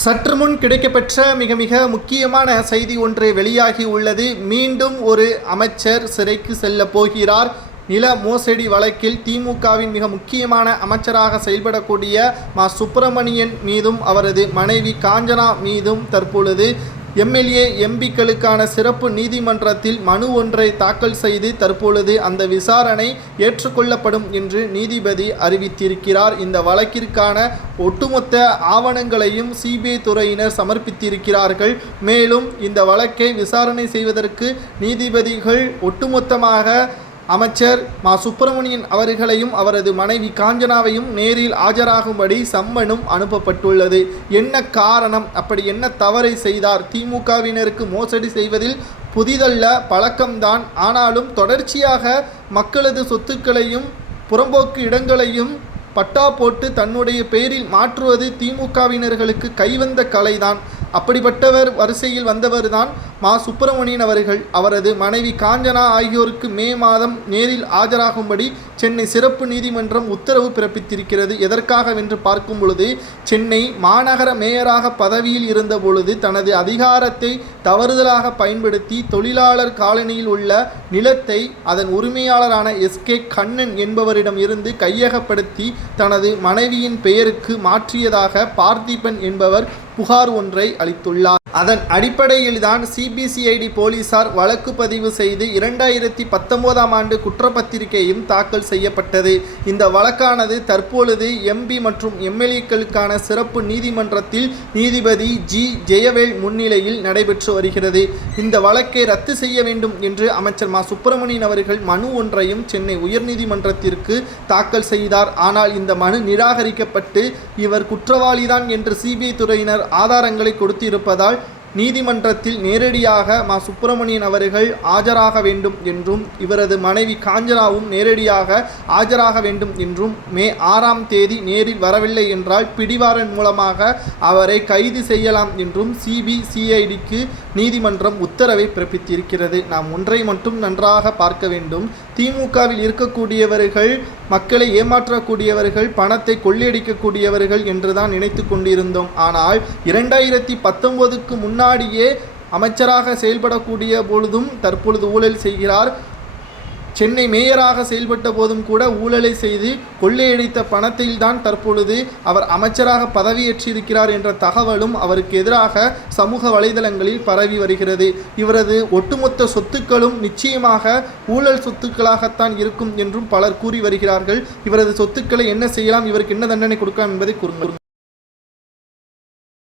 சற்று முன் கிடைக்கப்பெற்ற மிக மிக முக்கியமான செய்தி ஒன்று வெளியாகி உள்ளது. மீண்டும் ஒரு அமைச்சர் சிறைக்கு செல்ல போகிறார். நில மோசடி வழக்கில் திமுகவின் மிக முக்கியமான அமைச்சராக செயல்படக்கூடிய மா சுப்பிரமணியன் மீதும் அவரது மனைவி காஞ்சனா மீதும் தற்பொழுது எம்எல்ஏ எம்பிக்களுக்கான சிறப்பு நீதிமன்றத்தில் மனு ஒன்றை தாக்கல் செய்து தற்பொழுது அந்த விசாரணை ஏற்றுக்கொள்ளப்படும் என்று நீதிபதி அறிவித்திருக்கிறார். இந்த வழக்கிற்கான ஒட்டுமொத்த ஆவணங்களையும் சிபிஐ துறையினர் சமர்ப்பித்திருக்கிறார்கள். மேலும் இந்த வழக்கை விசாரணை செய்வதற்கு நீதிபதிகள் ஒட்டுமொத்தமாக அமைச்சர் மா சுப்பிரமணியன் அவர்களையும் அவரது மனைவி காஞ்சனாவையும் நேரில் ஆஜராகும்படி சம்மனும் அனுப்பப்பட்டுள்ளது. என்ன காரணம்? அப்படி என்ன தவறை செய்தார்? திமுகவினருக்கு மோசடி செய்வதில் புதிதல்ல, பழக்கம்தான். ஆனாலும் தொடர்ச்சியாக மக்களது சொத்துக்களையும் புறம்போக்கு இடங்களையும் பட்டா போட்டு தன்னுடைய பெயரில் மாற்றுவது திமுகவினர்களுக்கு கைவந்த கலைதான். அப்படிப்பட்டவர் வரிசையில் வந்தவர்தான் மா சுப்பிரமணியன் அவர்கள். அவரது மனைவி காஞ்சனா ஆகியோருக்கு மே மாதம் நேரில் ஆஜராகும்படி சென்னை சிறப்பு நீதிமன்றம் உத்தரவு பிறப்பித்திருக்கிறது. எதற்காகவென்று பார்க்கும் பொழுது, சென்னை மாநகர மேயராக பதவியில் இருந்த பொழுது தனது அதிகாரத்தை தவறுதலாக பயன்படுத்தி தொழிலாளர் காலனியில் உள்ள நிலத்தை அதன் உரிமையாளரான எஸ்கே கண்ணன் என்பவரிடம் இருந்து கையகப்படுத்தி தனது மனைவியின் பெயருக்கு மாற்றியதாக பார்த்திபன் என்பவர் புகார் ஒன்றை அளித்துள்ளார். அதன் அடிப்படையில்தான் சிபிசிஐடி போலீசார் வழக்கு பதிவு செய்து 2019ஆம் ஆண்டு குற்றப்பத்திரிகையும் தாக்கல் செய்யப்பட்டது. இந்த வழக்கானது தற்பொழுது எம்பி மற்றும் எம்எல்ஏக்களுக்கான சிறப்பு நீதிமன்றத்தில் நீதிபதி ஜி ஜெயவேல் முன்னிலையில் நடைபெற்று வருகிறது. இந்த வழக்கை ரத்து செய்ய வேண்டும் என்று அமைச்சர் மா சுப்பிரமணியன் அவர்கள் மனு ஒன்றையும் சென்னை உயர்நீதிமன்றத்திற்கு தாக்கல் செய்தார். ஆனால் இந்த மனு நிராகரிக்கப்பட்டு இவர் குற்றவாளிதான் என்று சிபிஐ துறையினர் ஆதாரங்களை கொடுத்திருப்பதால் நீதிமன்றத்தில் நேரடியாக மா சுப்பிரமணியன் அவர்கள் ஆஜராக வேண்டும் என்றும் இவரது மனைவி காஞ்சனாவும் நேரடியாக ஆஜராக வேண்டும் என்றும் மே 6ஆம் தேதி நேரில் வரவில்லை என்றால் பிடிவாரண்ட் மூலமாக அவரை கைது செய்யலாம் என்றும் சிபிசிஐடிக்கு நீதிமன்றம் உத்தரவை பிறப்பித்திருக்கிறது. நாம் ஒன்றை மட்டும் நன்றாக பார்க்க வேண்டும். திமுகவில் இருக்கக்கூடியவர்கள் மக்களை ஏமாற்றக்கூடியவர்கள், பணத்தை கொள்ளையடிக்கக்கூடியவர்கள் என்றுதான் நினைத்து கொண்டிருந்தோம். ஆனால் 2019க்கு முன்னாடியே அமைச்சராக செயல்படக்கூடிய பொழுதும் தற்பொழுது ஊழல் செய்கிறார். சென்னை மேயராக செயல்பட்ட போதும் கூட ஊழலை செய்து கொள்ளையடித்த பணத்தில்தான் தற்பொழுது அவர் அமைச்சராக பதவியேற்றிருக்கிறார் என்ற தகவலும் அவருக்கு எதிராக சமூக வலைதளங்களில் பரவி வருகிறது. இவரது ஒட்டுமொத்த சொத்துக்களும் நிச்சயமாக ஊழல் சொத்துக்களாகத்தான் இருக்கும் என்றும் பலர் கூறி வருகிறார்கள். இவரது சொத்துக்களை என்ன செய்யலாம், இவருக்கு என்ன தண்டனை கொடுக்கலாம் என்பதை கூறுங்கள்.